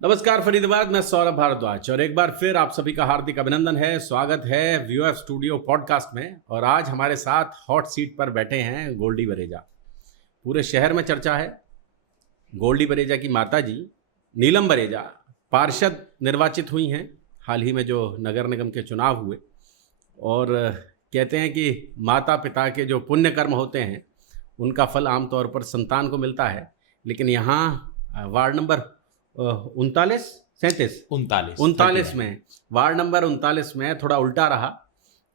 नमस्कार फरीदाबाद, मैं सौरभ भारद्वाज और एक बार फिर आप सभी का हार्दिक अभिनंदन है। स्वागत है व्यूएफ स्टूडियो पॉडकास्ट में। और आज हमारे साथ हॉट सीट पर बैठे हैं गोल्डी बरेजा। पूरे शहर में चर्चा है। गोल्डी बरेजा की माता जी नीलम बरेजा पार्षद निर्वाचित हुई हैं हाल ही में जो नगर निगम के चुनाव हुए। और कहते हैं कि माता पिता के जो पुण्य कर्म होते हैं उनका फल आमतौर पर संतान को मिलता है। लेकिन यहाँ वार्ड नंबर 39 में वार्ड नंबर 39 में थोड़ा उल्टा रहा।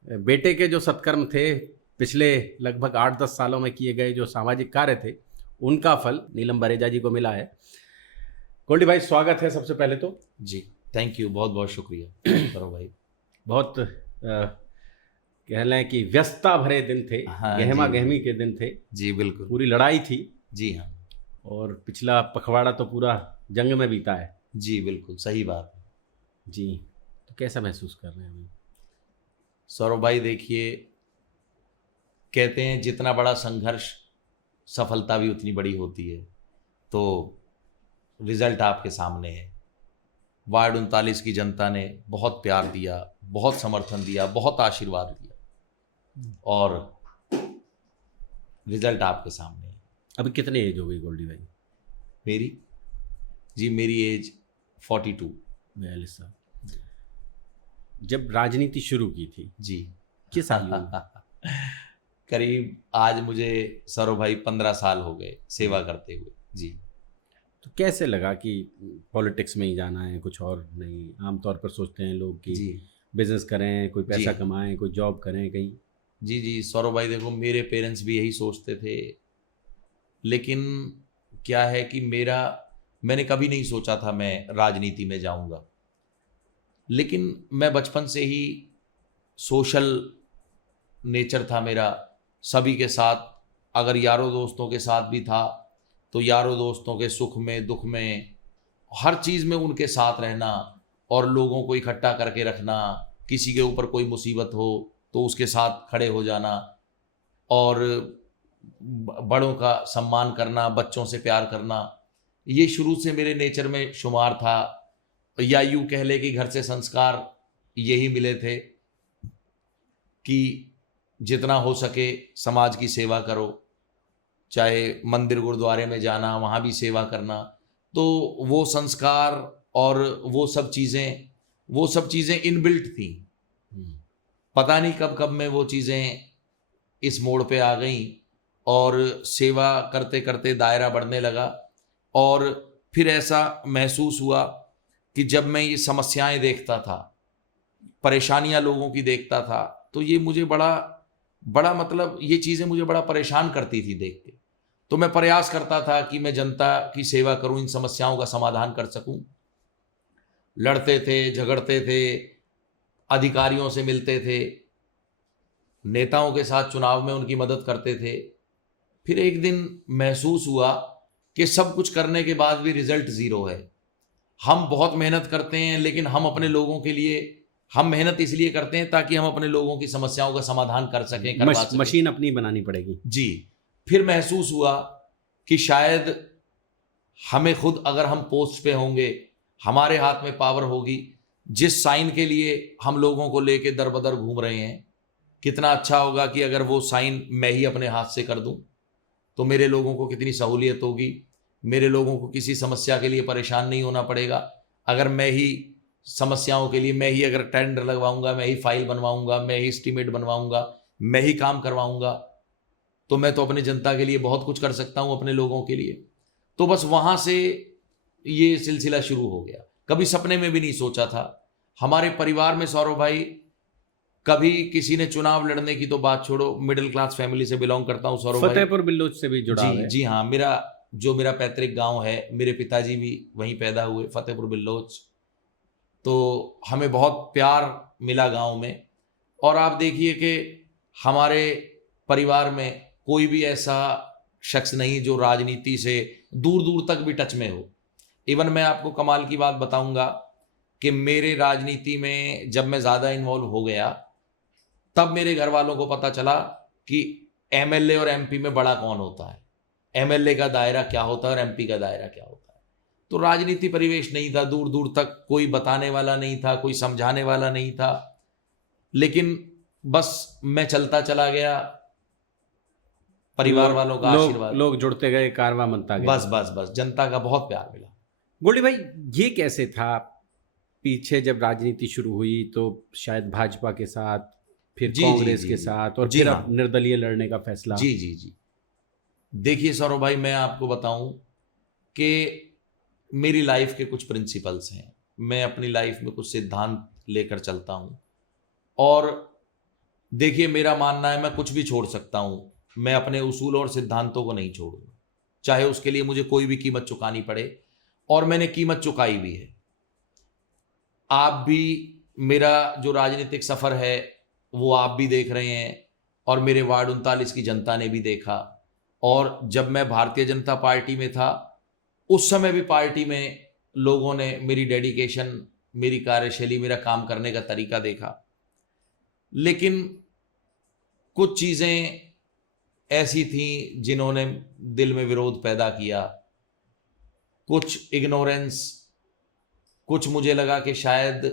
बेटे के जो सत्कर्म थे, पिछले लगभग 8-10 सालों में किए गए जो सामाजिक कार्य थे, उनका फल नीलम बरेजा जी को मिला है। गोल्डी भाई, स्वागत है सबसे पहले तो। जी, थैंक यू, बहुत बहुत शुक्रिया करो भाई। बहुत कह लें कि व्यस्तता भरे दिन थे। हाँ, गहमा गहमी के दिन थे जी, बिल्कुल। पूरी लड़ाई थी। जी हाँ। और पिछला पखवाड़ा तो पूरा जंग में बीता है। जी बिल्कुल सही बात है। जी, तो कैसा महसूस कर रहे हैं अभी? सौरभ भाई देखिए, कहते हैं जितना बड़ा संघर्ष सफलता भी उतनी बड़ी होती है। तो रिजल्ट आपके सामने है। वार्ड 39 की जनता ने बहुत प्यार दिया, बहुत समर्थन दिया, बहुत आशीर्वाद दिया और रिजल्ट आपके सामने है। अभी कितनी एज हो गई गोल्डी भाई? मेरी एज 42। 42 साल। जब राजनीति शुरू की थी जी, किस आयु में? करीब आज मुझे सौरभ भाई 15 साल हो गए सेवा करते हुए। जी, तो कैसे लगा कि पॉलिटिक्स में ही जाना है, कुछ और नहीं? आमतौर पर सोचते हैं लोग कि जी, बिजनेस करें, कोई पैसा जी। कमाएं, कोई जॉब करें कहीं। जी सौरभ भाई देखो, मेरे पेरेंट्स भी यही सोचते थे। लेकिन क्या है कि मैंने कभी नहीं सोचा था मैं राजनीति में जाऊंगा। लेकिन मैं बचपन से ही सोशल नेचर था मेरा। सभी के साथ, अगर यारों दोस्तों के साथ भी था तो यारों दोस्तों के सुख में दुख में हर चीज़ में उनके साथ रहना और लोगों को इकट्ठा करके रखना। किसी के ऊपर कोई मुसीबत हो तो उसके साथ खड़े हो जाना और बड़ों का सम्मान करना, बच्चों से प्यार करना, ये शुरू से मेरे नेचर में शुमार था। या यूँ कह ले कि घर से संस्कार यही मिले थे कि जितना हो सके समाज की सेवा करो, चाहे मंदिर गुरुद्वारे में जाना, वहाँ भी सेवा करना। तो वो संस्कार और वो सब चीज़ें इनबिल्ट थी। पता नहीं कब कब में वो चीज़ें इस मोड़ पे आ गई और सेवा करते करते दायरा बढ़ने लगा। और फिर ऐसा महसूस हुआ कि जब मैं ये समस्याएं देखता था, परेशानियां लोगों की देखता था, तो ये मुझे बड़ा मतलब ये चीज़ें मुझे बड़ा परेशान करती थी देख के। तो मैं प्रयास करता था कि मैं जनता की सेवा करूं, इन समस्याओं का समाधान कर सकूं। लड़ते थे, झगड़ते थे, अधिकारियों से मिलते थे, नेताओं के साथ चुनाव में उनकी मदद करते थे। फिर एक दिन महसूस हुआ कि सब कुछ करने के बाद भी रिजल्ट ज़ीरो है। हम बहुत मेहनत करते हैं, लेकिन हम अपने लोगों के लिए हम मेहनत इसलिए करते हैं ताकि हम अपने लोगों की समस्याओं का समाधान कर सकें, करवा सकें। मशीन अपनी बनानी पड़ेगी। जी, फिर महसूस हुआ कि शायद हमें खुद, अगर हम पोस्ट पे होंगे, हमारे हाथ में पावर होगी, जिस साइन के लिए हम लोगों को लेके दर बदर घूम रहे हैं, कितना अच्छा होगा कि अगर वो साइन मैं ही अपने हाथ से कर दूं, तो मेरे लोगों को कितनी सहूलियत होगी। मेरे लोगों को किसी समस्या के लिए परेशान नहीं होना पड़ेगा। अगर मैं ही समस्याओं के लिए, मैं ही अगर टेंडर लगवाऊंगा, मैं ही फाइल बनवाऊंगा, मैं ही एस्टीमेट बनवाऊंगा, मैं ही काम करवाऊंगा, तो मैं तो अपनी जनता के लिए बहुत कुछ कर सकता हूं, अपने लोगों के लिए। तो बस वहां से ये सिलसिला शुरू हो गया। कभी सपने में भी नहीं सोचा था। हमारे परिवार में सौरभ भाई कभी किसी ने चुनाव लड़ने की तो बात छोड़ो, मिडिल क्लास फैमिली से बिलोंग करता हूँ सौरभ भाई। फतेहपुर बिल्लोच से भी जुड़ा है। जी हाँ, मेरा पैतृक गांव है, मेरे पिताजी भी वहीं पैदा हुए, फतेहपुर बिल्लोच। तो हमें बहुत प्यार मिला गांव में। और आप देखिए कि हमारे परिवार में कोई भी ऐसा शख्स नहीं जो राजनीति से दूर दूर तक भी टच में हो। इवन मैं आपको कमाल की बात बताऊंगा कि मेरे राजनीति में जब मैं ज़्यादा इन्वॉल्व हो गया, तब मेरे घर वालों को पता चला कि एमएलए और एमपी में बड़ा कौन होता है, एमएलए का दायरा क्या होता है और एमपी का दायरा क्या होता है। तो राजनीति परिवेश नहीं था, दूर दूर तक कोई बताने वाला नहीं था, कोई समझाने वाला नहीं था, लेकिन बस मैं चलता चला गया, परिवार वालों का आशीर्वाद, लोग जुड़ते गए, कारवां बनता गया। बस बस बस जनता का बहुत प्यार मिला। गोल्डी भाई, ये कैसे था? पीछे जब राजनीति शुरू हुई तो शायद भाजपा के साथ, फिर जी, कांग्रेस जी, के जी, साथ, और जी, फिर हाँ। अब निर्दलीय लड़ने का फैसला। जी जी जी। देखिए सौरभ भाई, मैं आपको बताऊं कि मेरी लाइफ के कुछ प्रिंसिपल्स हैं, मैं अपनी लाइफ में कुछ सिद्धांत लेकर चलता हूं, और देखिए मेरा मानना है मैं कुछ भी छोड़ सकता हूं, मैं अपने उसूल और सिद्धांतों को नहीं छोड़ूंगा, चाहे उसके लिए मुझे कोई भी कीमत चुकानी पड़े, और मैंने कीमत चुकाई भी है। आप भी, मेरा जो राजनीतिक सफर है वो आप भी देख रहे हैं, और मेरे वार्ड 39 की जनता ने भी देखा। और जब मैं भारतीय जनता पार्टी में था उस समय भी पार्टी में लोगों ने मेरी डेडिकेशन, मेरी कार्यशैली, मेरा काम करने का तरीका देखा, लेकिन कुछ चीजें ऐसी थीं जिन्होंने दिल में विरोध पैदा किया, कुछ इग्नोरेंस, कुछ मुझे लगा कि शायद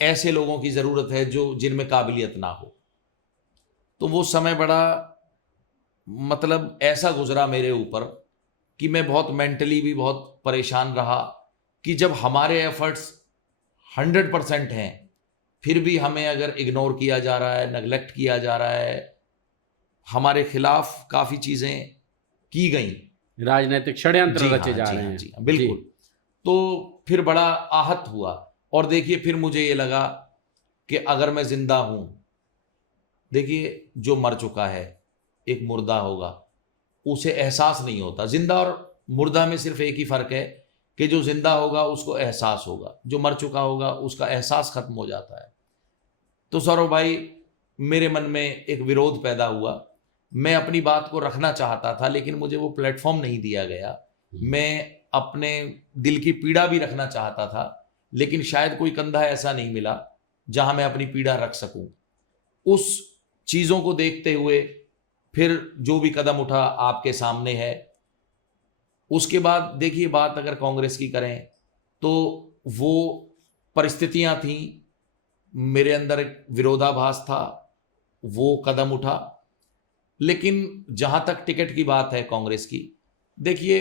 ऐसे लोगों की जरूरत है जो जिनमें काबिलियत ना हो। तो वो समय बड़ा मतलब ऐसा गुजरा मेरे ऊपर कि मैं बहुत मेंटली भी बहुत परेशान रहा कि जब हमारे एफर्ट्स 100% हैं फिर भी हमें अगर इग्नोर किया जा रहा है, नेग्लेक्ट किया जा रहा है, हमारे खिलाफ काफ़ी चीज़ें की गई, राजनीतिक षड्यंत्र रचे जा जी रहे हाँ, हैं। जी हाँ, बिल्कुल। तो फिर बड़ा आहत हुआ, और देखिए फिर मुझे ये लगा कि अगर मैं जिंदा हूं, देखिए जो मर चुका है एक मुर्दा होगा, उसे एहसास नहीं होता। जिंदा और मुर्दा में सिर्फ एक ही फर्क है कि जो जिंदा होगा उसको एहसास होगा, जो मर चुका होगा उसका एहसास खत्म हो जाता है। तो सौरभ भाई, मेरे मन में एक विरोध पैदा हुआ, मैं अपनी बात को रखना चाहता था लेकिन मुझे वो प्लेटफॉर्म नहीं दिया गया। मैं अपने दिल की पीड़ा भी रखना चाहता था लेकिन शायद कोई कंधा ऐसा नहीं मिला जहां मैं अपनी पीड़ा रख सकूं। उस चीजों को देखते हुए फिर जो भी कदम उठा आपके सामने है। उसके बाद देखिए, बात अगर कांग्रेस की करें तो वो परिस्थितियां थी, मेरे अंदर एक विरोधाभास था, वो कदम उठा। लेकिन जहां तक टिकट की बात है कांग्रेस की, देखिए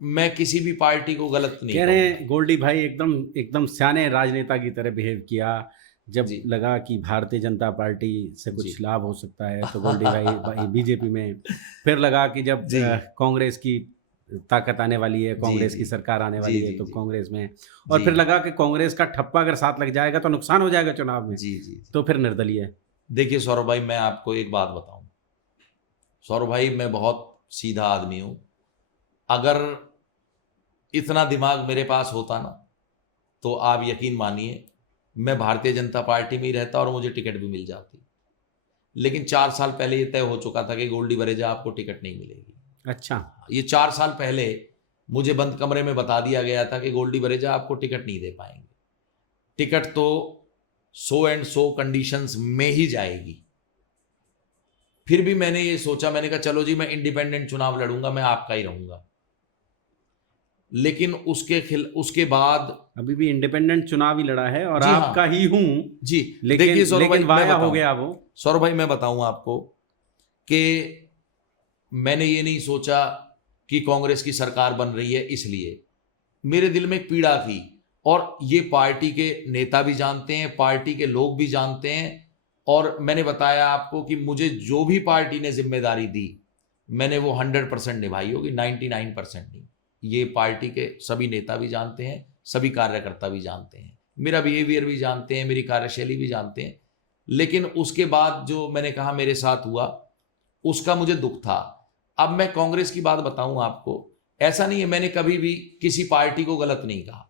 मैं किसी भी पार्टी को गलत नहीं कह रहे कहूंगा। हैं गोल्डी भाई एकदम एकदम सियाने राजनेता की तरह बिहेव किया। जब जी लगा कि भारतीय जनता पार्टी से जी कुछ लाभ हो सकता है तो गोल्डी भाई बीजेपी में, फिर लगा कि जब जी कांग्रेस की ताकत आने वाली है, जी कांग्रेस जी की सरकार आने जी वाली है जी तो जी कांग्रेस में, और जी फिर लगा कि कांग्रेस का ठप्पा अगर साथ लग जाएगा तो नुकसान हो जाएगा चुनाव में, जी जी। तो फिर निर्दलीय। देखिए सौरभ भाई, मैं आपको एक बात बताऊं, सौरभ भाई मैं बहुत सीधा आदमी हूं। अगर इतना दिमाग मेरे पास होता ना तो आप यकीन मानिए मैं भारतीय जनता पार्टी में ही रहता और मुझे टिकट भी मिल जाती। लेकिन 4 साल पहले ये तय हो चुका था कि गोल्डी बरेजा आपको टिकट नहीं मिलेगी। अच्छा, ये 4 साल पहले मुझे बंद कमरे में बता दिया गया था कि गोल्डी बरेजा आपको टिकट नहीं दे पाएंगे। टिकट तो 100 एंड 100 कंडीशंस में ही जाएगी। फिर भी मैंने ये सोचा, मैंने कहा चलो जी मैं इंडिपेंडेंट चुनाव लड़ूंगा, मैं आपका ही रहूंगा। लेकिन उसके बाद अभी भी इंडिपेंडेंट चुनाव ही लड़ा है और जी हाँ, आपका ही हूं। जी लेकिन देखिए सौरभ भाई, लेकिन मैं वाया हो बताऊं, गया वो। सौरभ भाई मैं बताऊं आपको कि मैंने ये नहीं सोचा कि कांग्रेस की सरकार बन रही है इसलिए। मेरे दिल में एक पीड़ा थी और ये पार्टी के नेता भी जानते हैं, पार्टी के लोग भी जानते हैं। और मैंने बताया आपको कि मुझे जो भी पार्टी ने जिम्मेदारी दी मैंने वो 100% निभाई होगी, 99% नहीं। ये पार्टी के सभी नेता भी जानते हैं, सभी कार्यकर्ता भी जानते हैं, मेरा बिहेवियर भी जानते हैं, मेरी कार्यशैली भी जानते हैं। लेकिन उसके बाद जो मैंने कहा मेरे साथ हुआ उसका मुझे दुख था। अब मैं कांग्रेस की बात बताऊं आपको, ऐसा नहीं है मैंने कभी भी किसी पार्टी को गलत नहीं कहा।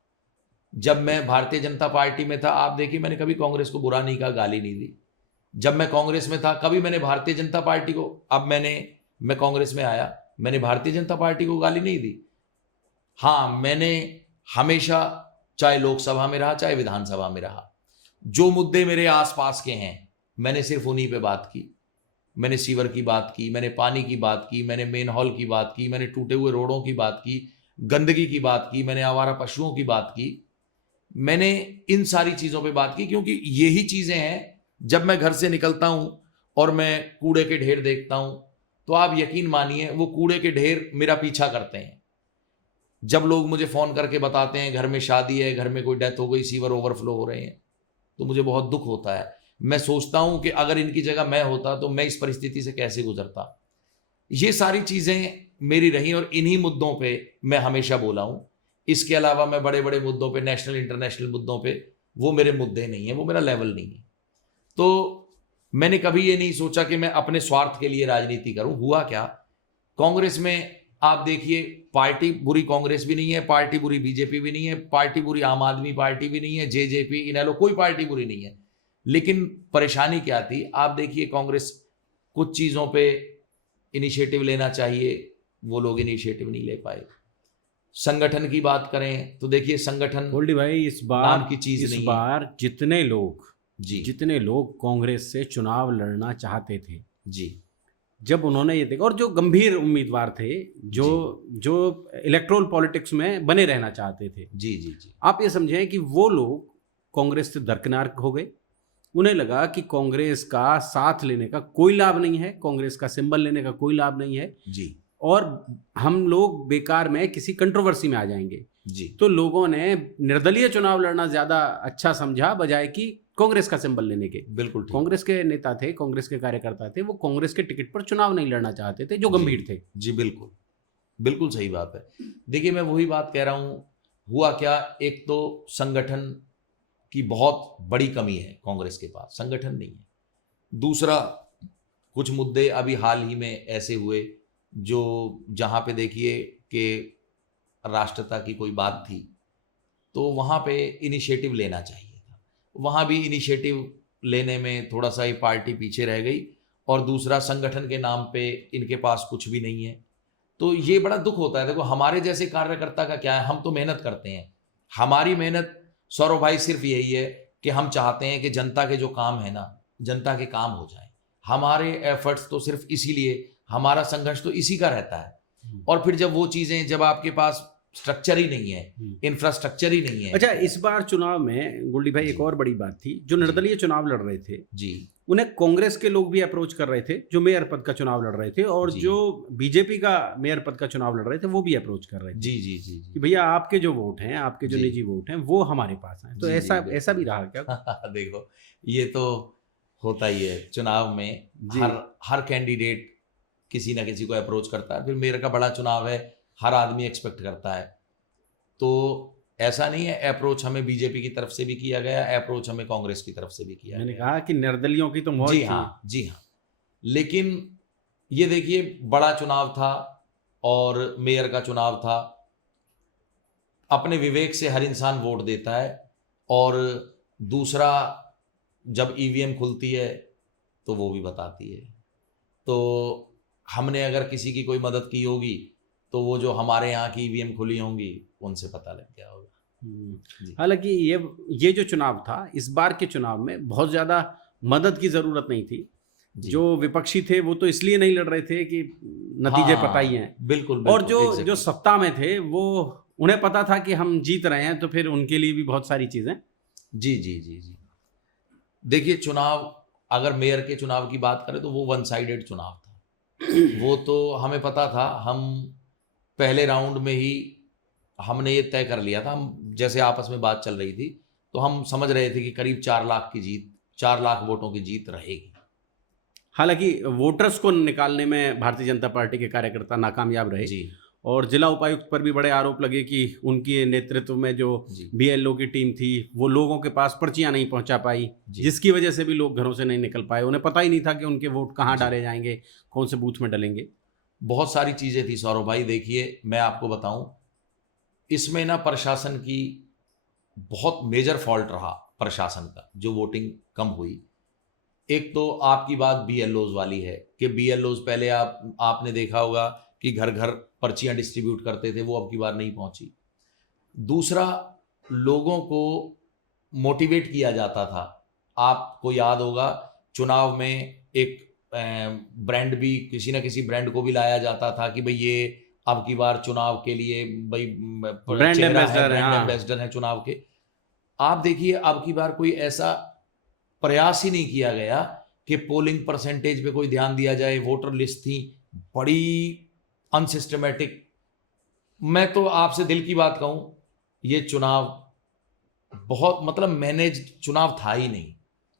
जब मैं भारतीय जनता पार्टी में था, आप देखिए मैंने कभी कांग्रेस को बुरा नहीं कहा, गाली नहीं दी। जब मैं कांग्रेस में था कभी मैंने भारतीय जनता पार्टी को, अब मैं कांग्रेस में आया, मैंने भारतीय जनता पार्टी को गाली नहीं दी। हाँ, मैंने हमेशा, चाहे लोकसभा में रहा चाहे विधानसभा में रहा, जो मुद्दे मेरे आसपास के हैं मैंने सिर्फ उन्हीं पे बात की। मैंने सीवर की बात की, मैंने पानी की बात की, मैंने मेन हॉल की बात की, मैंने टूटे हुए रोडों की बात की, गंदगी की बात की, मैंने आवारा पशुओं की बात की, मैंने इन सारी चीजों पे बात की, क्योंकि यही चीजें हैं जब मैं घर से निकलता हूं और मैं कूड़े के ढेर देखता हूं तो आप यकीन मानिए वो कूड़े के ढेर मेरा पीछा करते हैं। जब लोग मुझे फोन करके बताते हैं घर में शादी है, घर में कोई डेथ हो गई, सीवर ओवरफ्लो हो रहे हैं, तो मुझे बहुत दुख होता है। मैं सोचता हूं कि अगर इनकी जगह मैं होता तो मैं इस परिस्थिति से कैसे गुजरता। ये सारी चीजें मेरी रही और इन्हीं मुद्दों पे मैं हमेशा बोला हूं। इसके अलावा मैं बड़े बड़े मुद्दों पे, नेशनल इंटरनेशनल मुद्दों पे, वो मेरे मुद्दे नहीं है, वो मेरा लेवल नहीं है। तो मैंने कभी ये नहीं सोचा कि मैं अपने स्वार्थ के लिए राजनीति करूं। हुआ क्या, कांग्रेस में आप देखिए, पार्टी बुरी कांग्रेस भी नहीं है, पार्टी बुरी बीजेपी भी नहीं है, पार्टी बुरी आम आदमी पार्टी भी नहीं है, जेजेपी, इनेलो, कोई पार्टी बुरी नहीं है। लेकिन परेशानी क्या थी, आप देखिए कांग्रेस कुछ चीजों पे इनिशिएटिव लेना चाहिए, वो लोग इनिशिएटिव नहीं ले पाए। संगठन की बात करें तो देखिए, संगठन गोल्डी भाई इस बार नाम की चीज नहीं है। इस बार जी जितने लोग कांग्रेस से चुनाव लड़ना चाहते थे, जी जब उन्होंने ये देखा, और जो गंभीर उम्मीदवार थे, जो जो इलेक्ट्रोल पॉलिटिक्स में बने रहना चाहते थे, जी जी जी आप ये समझें कि वो लोग कांग्रेस से दरकिनार हो गए। उन्हें लगा कि कांग्रेस का साथ लेने का कोई लाभ नहीं है, कांग्रेस का सिंबल लेने का कोई लाभ नहीं है, जी और हम लोग बेकार में किसी कंट्रोवर्सी में आ जाएंगे। जी तो लोगों ने निर्दलीय चुनाव लड़ना ज्यादा अच्छा समझा बजाय कि कांग्रेस का सिंबल लेने के। बिल्कुल ठीक। कांग्रेस के नेता थे, कांग्रेस के कार्यकर्ता थे, वो कांग्रेस के टिकट पर चुनाव नहीं लड़ना चाहते थे, जो गंभीर थे। जी बिल्कुल, बिल्कुल सही बात है। देखिए, मैं वही बात कह रहा हूं। हुआ क्या, एक तो संगठन की बहुत बड़ी कमी है कांग्रेस के पास, संगठन नहीं है। दूसरा, कुछ मुद्दे अभी हाल ही में ऐसे हुए जो, जहां पे देखिए कि राष्ट्रता की कोई बात थी, तो वहां पे इनिशिएटिव लेना चाहिए था। वहां भी इनिशिएटिव लेने में थोड़ा सा ये पार्टी पीछे रह गई। और दूसरा, संगठन के नाम पे इनके पास कुछ भी नहीं है, तो ये बड़ा दुख होता है। देखो, हमारे जैसे कार्यकर्ता का क्या है, हम तो मेहनत करते हैं। हमारी मेहनत, सौरभ भाई, सिर्फ यही है कि हम चाहते हैं कि जनता के जो काम है ना, जनता के काम हो जाए। हमारे एफर्ट्स तो सिर्फ इसीलिए, हमारा संघर्ष तो इसी का रहता है। और फिर जब वो चीजें, जब आपके पास स्ट्रक्चर ही नहीं है, इंफ्रास्ट्रक्चर ही नहीं है। अच्छा, इस बार चुनाव में गोल्डी भाई एक और बड़ी बात थी, जो निर्दलीय चुनाव लड़ रहे थे जी, उन्हें कांग्रेस के लोग भी अप्रोच कर रहे थे, जो मेयर पद का चुनाव लड़ रहे थे, और जी। जो बीजेपी का मेयर पद का चुनाव लड़ रहे थे वो भी अप्रोच कर रहे थे जी जी जी कि भैया आपके जो वोट हैं, आपके जो जी। निजी वोट हैं, वो हमारे पास हैं। तो जी, ऐसा जी, ऐसा भी रहा क्या? देखो, ये तो होता ही है चुनाव में। जी। हर कैंडिडेट किसी ना किसी को अप्रोच करता है। फिर मेयर का बड़ा चुनाव है, हर आदमी एक्सपेक्ट करता है। तो ऐसा नहीं है, अप्रोच हमें बीजेपी की तरफ से भी किया गया, अप्रोच हमें कांग्रेस की तरफ से भी किया मैंने गया। कहा कि निर्दलियों की तो मौज जी थी। हाँ, जी हाँ। लेकिन ये देखिए, बड़ा चुनाव था और मेयर का चुनाव था। अपने विवेक से हर इंसान वोट देता है। और दूसरा, जब ईवीएम खुलती है तो वो भी बताती है। तो हमने अगर किसी की कोई मदद की होगी तो वो जो हमारे यहाँ की ईवीएम खुली होंगी, उनसे पता लग गया होगा। जी। हालांकि ये जो चुनाव था, इस बार के चुनाव में बहुत ज्यादा मदद की जरूरत नहीं थी। जी। जो विपक्षी थे वो तो इसलिए नहीं लड़ रहे थे कि नतीजे हाँ, पता ही हैं। बिल्कुल, और बिल्कुल, जो exactly। सत्ता में थे वो, उन्हें पता था कि हम जीत रहे हैं, तो फिर उनके लिए भी बहुत सारी चीजें। जी जी जी जी। देखिए, चुनाव, अगर मेयर के चुनाव की बात करें तो वो वन साइडेड चुनाव था। वो तो हमें पता था, हम पहले राउंड में ही हमने ये तय कर लिया था। हम जैसे आपस में बात चल रही थी तो हम समझ रहे थे कि करीब 4 लाख की जीत, 4 लाख वोटों की जीत रहेगी। हालांकि वोटर्स को निकालने में भारतीय जनता पार्टी के कार्यकर्ता नाकामयाब रहे जी और जिला उपायुक्त पर भी बड़े आरोप लगे कि उनके नेतृत्व में जो जी बीएलओ की टीम थी वो लोगों के पास पर्चियां नहीं पहुंचा पाई, जी। जिसकी वजह से भी लोग घरों से नहीं निकल पाए। उन्हें पता ही नहीं था कि उनके वोट कहाँ जी। डाले जाएंगे, कौन से बूथ में डलेंगे। बहुत सारी चीजें थी सौरभ भाई। देखिए, मैं आपको बताऊं, इसमें ना प्रशासन की बहुत मेजर फॉल्ट रहा, प्रशासन का, जो वोटिंग कम हुई। एक तो आपकी बात बीएलओज वाली है कि बीएलओज पहले आपने देखा होगा कि घर घर पर्चियां डिस्ट्रीब्यूट करते थे, वो अब की बार नहीं पहुंची। दूसरा, लोगों को मोटिवेट किया जाता था। आपको याद होगा, चुनाव में एक ब्रांड भी, किसी ना किसी ब्रांड को भी लाया जाता था कि भाई ये अब की बार चुनाव के लिए भाई ब्रांड चेहरा है, एम्बेसडर है, ब्रांड हाँ। एम्बेसडर है चुनाव के। आप देखिए अब की बार कोई ऐसा प्रयास ही नहीं किया गया कि पोलिंग परसेंटेज पे कोई ध्यान दिया जाए। वोटर लिस्ट थी बड़ी अनसिस्टमेटिक। मैं तो आपसे दिल की बात कहूं, ये चुनाव बहुत मतलब मैनेज चुनाव था ही नहीं,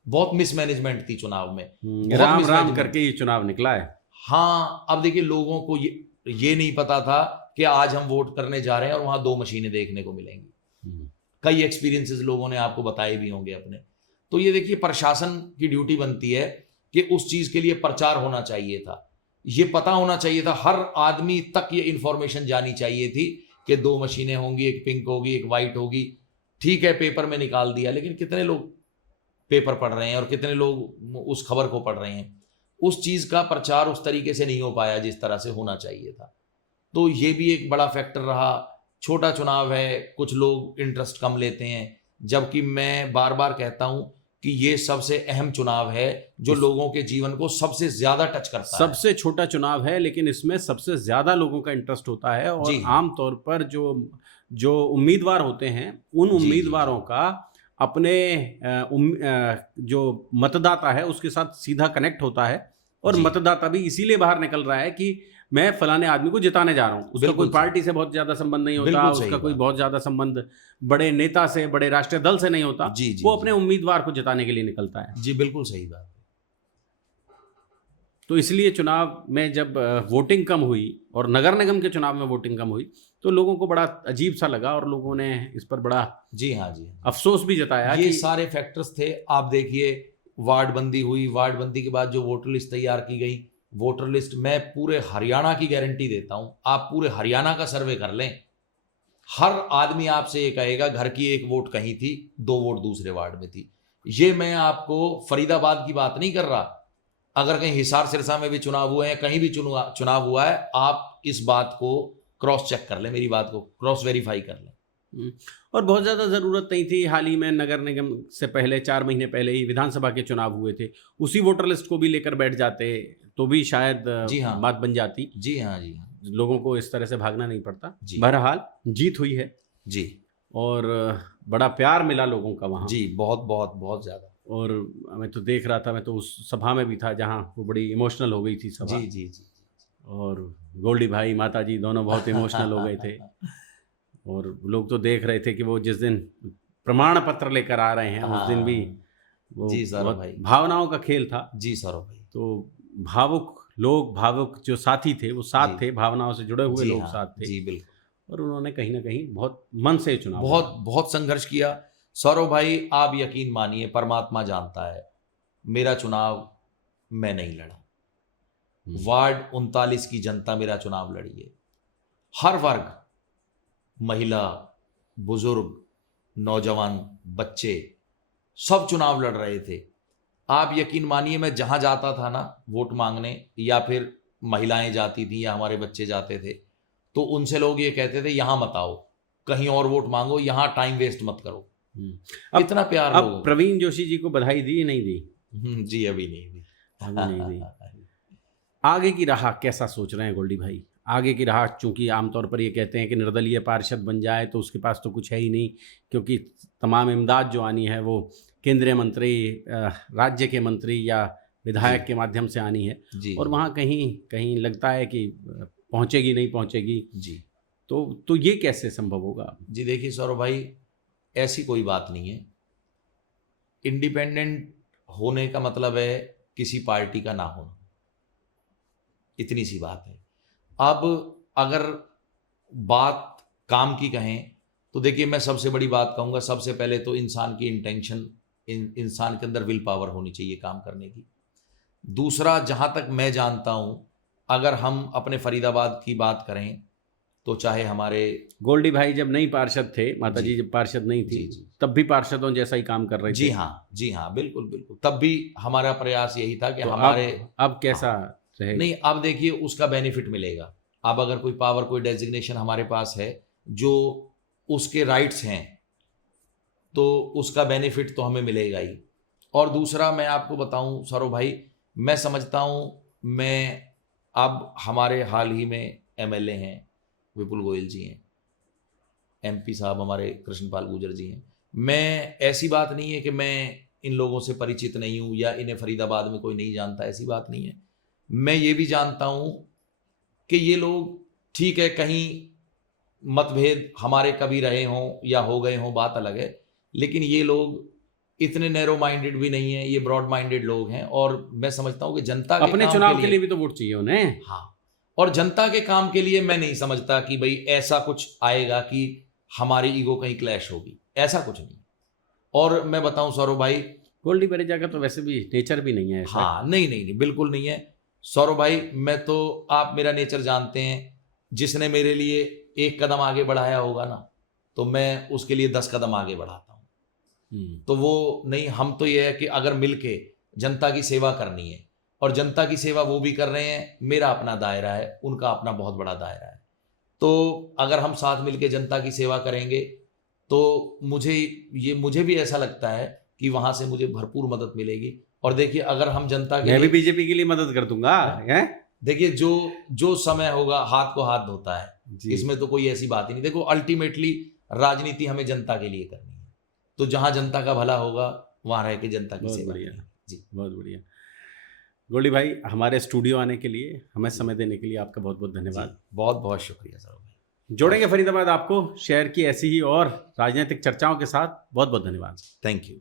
बहुत मिसमैनेजमेंट थी चुनाव में, बहुत राम राम मिसमैनेजमेंट। करके ये चुनाव निकला है। हाँ, अब देखिए लोगों को ये नहीं पता था कि आज हम वोट करने जा रहे हैं और वहां 2 मशीनें देखने को मिलेंगी। कई एक्सपीरियंसेस लोगों ने आपको बताए भी होंगे अपने। तो ये देखिए प्रशासन की ड्यूटी बनती है कि उस चीज के लिए प्रचार होना चाहिए था, ये पता होना चाहिए था, हर आदमी तक ये इंफॉर्मेशन जानी चाहिए थी कि 2 मशीनें होंगी, एक पिंक होगी एक वाइट होगी। ठीक है पेपर में निकाल दिया, लेकिन कितने लोग पेपर पढ़ रहे हैं और कितने लोग उस खबर को पढ़ रहे हैं। उस चीज का प्रचार उस तरीके से नहीं हो पाया जिस तरह से होना चाहिए था। तो ये भी एक बड़ा फैक्टर रहा। छोटा चुनाव है, कुछ लोग इंटरेस्ट कम लेते हैं, जबकि मैं बार बार कहता हूं कि ये सबसे अहम चुनाव है जो लोगों के जीवन को सबसे ज्यादा टच करता है। सबसे छोटा चुनाव है लेकिन इसमें सबसे ज्यादा लोगों का इंटरेस्ट होता है। और जी हाँ। आमतौर पर जो उम्मीदवार होते हैं उन जी, जी, उम्मीदवारों का अपने जो मतदाता है उसके साथ सीधा कनेक्ट होता है। और जी। मतदाता भी इसीलिए बाहर निकल रहा है कि मैं फलाने आदमी को जिताने जा रहा हूँ। उसका बिल्कुल कोई पार्टी से बहुत ज्यादा संबंध नहीं होता, बिल्कुल सही उसका कोई बात। बहुत ज्यादा संबंध बड़े नेता से, बड़े राष्ट्रीय दल से नहीं होता। जी जी वो अपने जी, उम्मीदवार को जिताने के लिए निकलता है। जी बिल्कुल सही बात। तो इसलिए चुनाव में जब वोटिंग कम हुई और नगर निगम के चुनाव में वोटिंग कम हुई तो लोगों को बड़ा अजीब सा लगा और लोगों ने इस पर बड़ा जी हाँ जी हाँ। अफसोस भी जताया ये कि सारे फैक्टर्स थे। आप देखिए वार्ड बंदी हुई, वार्ड बंदी के बाद जो वोटर लिस्ट तैयार की गई, वोटर लिस्ट मैं पूरे हरियाणा की गारंटी देता हूं, आप पूरे हरियाणा का सर्वे कर लें, हर आदमी आपसे ये कहेगा घर की 1 वोट कहीं थी, 2 वोट दूसरे वार्ड में थी। ये मैं आपको फरीदाबाद की बात नहीं कर रहा, अगर कहीं हिसार सिरसा में भी चुनाव हुए हैं, कहीं भी चुनाव हुआ है, आप इस बात को क्रॉस चेक कर लें, मेरी बात को क्रॉस वेरीफाई कर लें। और बहुत ज़्यादा ज़रूरत नहीं थी। हाल ही में नगर निगम से पहले 4 महीने पहले ही विधानसभा के चुनाव हुए थे, उसी वोटर लिस्ट को भी लेकर बैठ जाते तो भी शायद जी हाँ। बात बन जाती। जी हाँ जी हाँ लोगों को इस तरह से भागना नहीं पड़ता। जी। बहरहाल जीत हुई है जी और बड़ा प्यार मिला लोगों का वहाँ। जी, बहुत बहुत बहुत ज्यादा। और मैं तो देख रहा था, मैं तो उस सभा में भी था जहाँ वो बड़ी इमोशनल हो गई थी सभा। जी जी जी और गोल्डी भाई माता जी दोनों बहुत इमोशनल हो गए थे। और लोग तो देख रहे थे कि वो जिस दिन प्रमाण पत्र लेकर आ रहे हैं उस दिन भी वो जी सौरभ बहुत भाई। भावनाओं का खेल था। जी सौरभ भाई। तो भावुक लोग, भावुक जो साथी थे वो साथ जी। थे, भावनाओं से जुड़े हुए जी लोग हाँ, साथ थे। जी बिल्कुल। और उन्होंने कहीं ना कहीं बहुत मन से चुनाव बहुत लड़ा। बहुत संघर्ष किया सौरभ भाई। आप यकीन मानिए, परमात्मा जानता है, मेरा चुनाव मैं नहीं लड़ा, वार्ड 39 की जनता मेरा चुनाव लड़ी है। हर वर्ग, महिला, बुजुर्ग, नौजवान, बच्चे, सब चुनाव लड़ रहे थे। आप यकीन मानिए, मैं जहां जाता था ना वोट मांगने, या फिर महिलाएं जाती थी या हमारे बच्चे जाते थे, तो उनसे लोग ये कहते थे यहां मत आओ, कहीं और वोट मांगो, यहां टाइम वेस्ट मत करो। इतना प्यार अब लोगों को। प्रवीण जोशी जी को बधाई दी नहीं दी? जी अभी नहीं दी। अभी नहीं दी। आगे की राह कैसा सोच रहे हैं गोल्डी भाई? आगे की राह, चूंकि आमतौर पर ये कहते हैं कि निर्दलीय पार्षद बन जाए तो उसके पास तो कुछ है ही नहीं, क्योंकि तमाम इमदाद जो आनी है वो केंद्रीय मंत्री, राज्य के मंत्री या विधायक के माध्यम से आनी है। जी और वहाँ कहीं कहीं लगता है कि पहुँचेगी नहीं पहुँचेगी। जी तो ये कैसे संभव होगा? जी देखिए सौरभ भाई, ऐसी कोई बात नहीं है। इंडिपेंडेंट होने का मतलब है किसी पार्टी का ना होना, इतनी सी बात है। अब अगर बात काम की कहें तो देखिए, मैं सबसे बड़ी बात कहूँगा, सबसे पहले तो इंसान की इंटेंशन, इंसान के अंदर विल पावर होनी चाहिए काम करने की। दूसरा, जहाँ तक मैं जानता हूँ, अगर हम अपने फरीदाबाद की बात करें तो चाहे हमारे गोल्डी भाई जब नहीं पार्षद थे, माता जी जब पार्षद नहीं थी, जी जी तब भी पार्षदों जैसा ही काम कर रहे थे। जी हाँ बिल्कुल बिल्कुल। तब भी हमारा प्रयास यही था कि तो हमारे अब कैसा रहेगा? नहीं, अब देखिए उसका बेनिफिट मिलेगा। अब अगर कोई पावर, कोई डेजिग्नेशन हमारे पास है जो उसके राइट्स हैं, तो उसका बेनिफिट तो हमें मिलेगा ही। और दूसरा मैं आपको बताऊं सौरभ भाई, मैं समझता हूं, मैं अब हमारे हाल ही में एमएलए हैं, विपुल गोयल जी हैं, MP साहब हमारे कृष्णपाल गुर्जर जी हैं। मैं, ऐसी बात नहीं है कि मैं इन लोगों से परिचित नहीं हूँ या इन्हें फरीदाबाद में कोई नहीं जानता, ऐसी बात नहीं है। मैं ये भी जानता हूँ कि ये लोग, ठीक है, कहीं मतभेद हमारे कभी रहे हों या हो गए हों, बात अलग है, लेकिन ये लोग इतने नैरो माइंडेड भी नहीं है, ये ब्रॉड माइंडेड लोग हैं। और मैं समझता हूँ कि जनता के अपने काम चुनाव के लिए भी तो वोट चाहिए उन्हें। हाँ, और जनता के काम के लिए मैं नहीं समझता कि भाई ऐसा कुछ आएगा कि हमारी ईगो कहीं क्लैश होगी, ऐसा कुछ नहीं। और मैं बताऊं सौरभ भाई, गोल्डी बरेजा का तो वैसे भी नेचर भी नहीं है ऐसा। हाँ, नहीं नहीं नहीं, बिल्कुल नहीं है सौरभ भाई। मैं तो, आप मेरा नेचर जानते हैं, जिसने मेरे लिए एक कदम आगे बढ़ाया होगा ना, तो मैं उसके लिए 10 कदम आगे बढ़ाता हूँ। तो वो नहीं, हम तो ये है कि अगर मिलके जनता की सेवा करनी है, और जनता की सेवा वो भी कर रहे हैं, मेरा अपना दायरा है, उनका अपना बहुत बड़ा दायरा है, तो अगर हम साथ मिलके जनता की सेवा करेंगे तो मुझे भी ऐसा लगता है कि वहां से मुझे भरपूर मदद मिलेगी। और देखिए, अगर हम जनता के मैं भी बीजेपी के लिए मदद कर दूंगा। देखिए, जो समय होगा हाथ को हाथ धोता है, इसमें तो कोई ऐसी बात ही नहीं। देखो, अल्टीमेटली राजनीति हमें जनता के लिए करनी है, तो जहां जनता का भला होगा वहां रह के जनता की सेवा करेंगे। जी, बहुत बढ़िया। गोल्डी भाई, हमारे स्टूडियो आने के लिए, हमें समय देने के लिए आपका बहुत बहुत धन्यवाद। बहुत बहुत शुक्रिया सर। जोड़ेंगे फरीदाबाद आपको शहर की ऐसी ही और राजनीतिक चर्चाओं के साथ। बहुत बहुत धन्यवाद। Thank you.